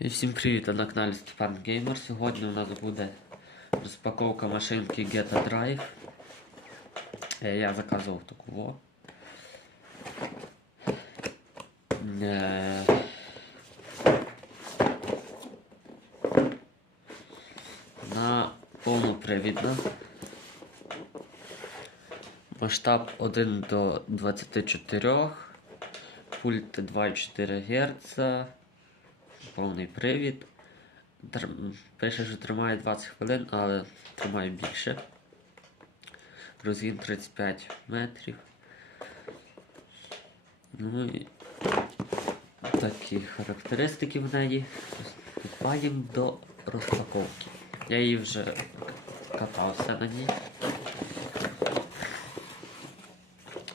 І всім привіт на каналі Степан Геймер. Сьогодні у нас буде розпаковка машинки Geta Drive. Е, Я заказував таку. Е, На повнопривідна. Масштаб 1 до 24, пульт 2,4 Гц, повний привід. Пише, що тримає 20 хвилин, але тримає більше. Розгін 35 метрів. Ну і такі характеристики в неї. Приступаємо до розпаковки. Я її вже катався на ній.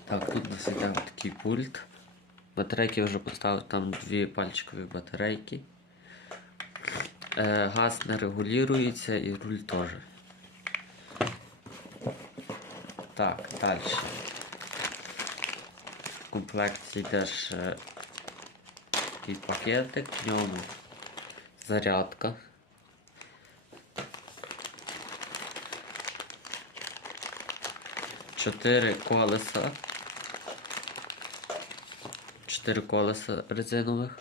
Так, тут нас іде такий пульт. Батарейки вже поставив, там дві пальчикові батарейки. Е, газ не регулюється і руль теж. Так, далі. В комплекті йде ще такий пакетик, в ньому зарядка. Чотири колеса. Чотири колеса резинових.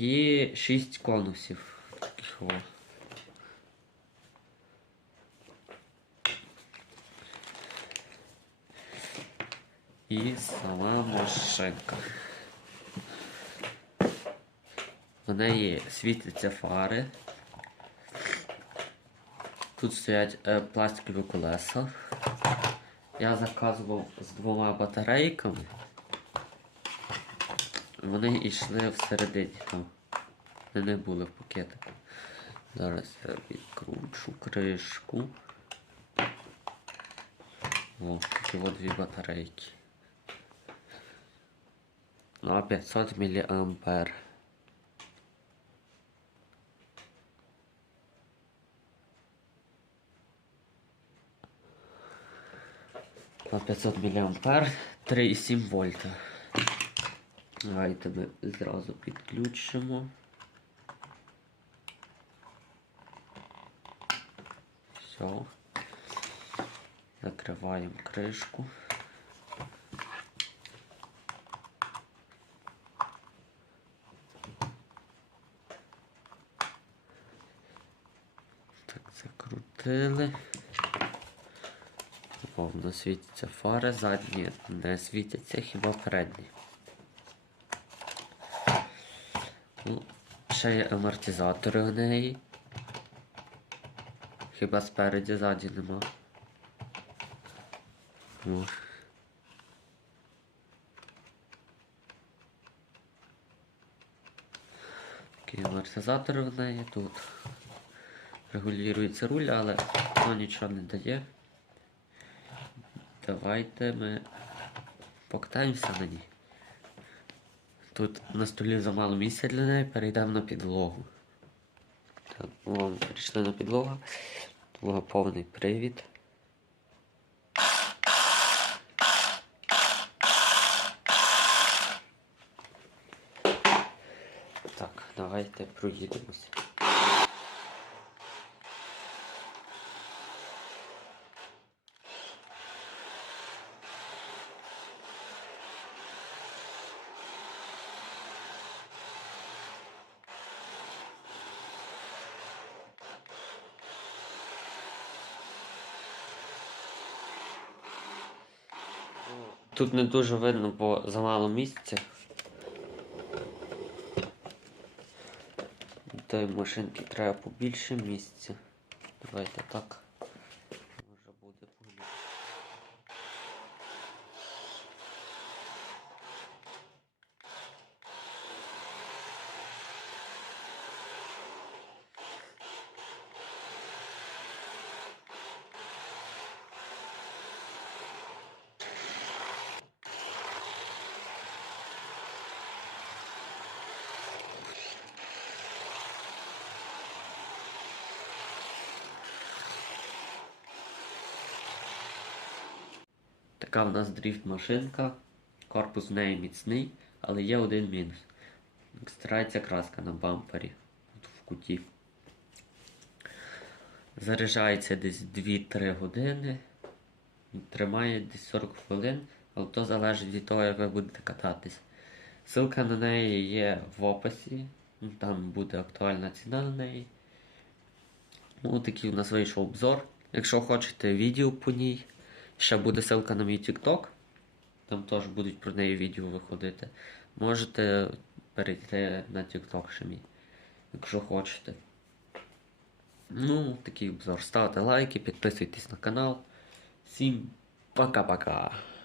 І шість конусів. Таких о. І сама машинка. На неї світяться фари. Тут стоять е, пластикові колеса. Я заказував з двома батарейками. Вони йшли всередині там. Вони не були в пакетику. Зараз я відкручу кришку. О, такі от дві батарейки. На 500 мА. На 500 мА 3,7 вольта. Давайте ми зразу підключимо. Все. Закриваємо кришку. Так, закрутили. Повно світяться фари, задні не світяться, хіба передні. Ну, ще є амортизатори у неї. Хіба спереді ззаді нема. Ну. Такий амортизатор в неї тут. Регулюється руль, але то нічого не дає. Давайте ми покатаємося на ній. Тут на столі замало місця для неї, перейдемо на підлогу. Так, о, перейшли на підлогу. Підлога повний привід. Так, давайте проїдемося. Тут не дуже видно, бо замало місця. До машинки треба побільше місця. Давайте так. Така в нас дріфт машинка. Корпус в неї міцний, але є один мінус. Стирається краска на бампері. В куті. Заряджається десь 2-3 години. Тримає десь 40 хвилин, але то залежить від того, як ви будете кататись. Ссылка на неї є в описі. Ну, Там буде актуальна ціна на неї. Ну, такий у нас вийшов обзор. Якщо хочете відео по ній, ще буде ссылка на мій TikTok. Там теж будуть про неї відео виходити. Можете перейти на TikTok ще мій, якщо хочете. Ну, такий обзор. Ставте лайки, підписуйтесь на канал. Всім пока-пока.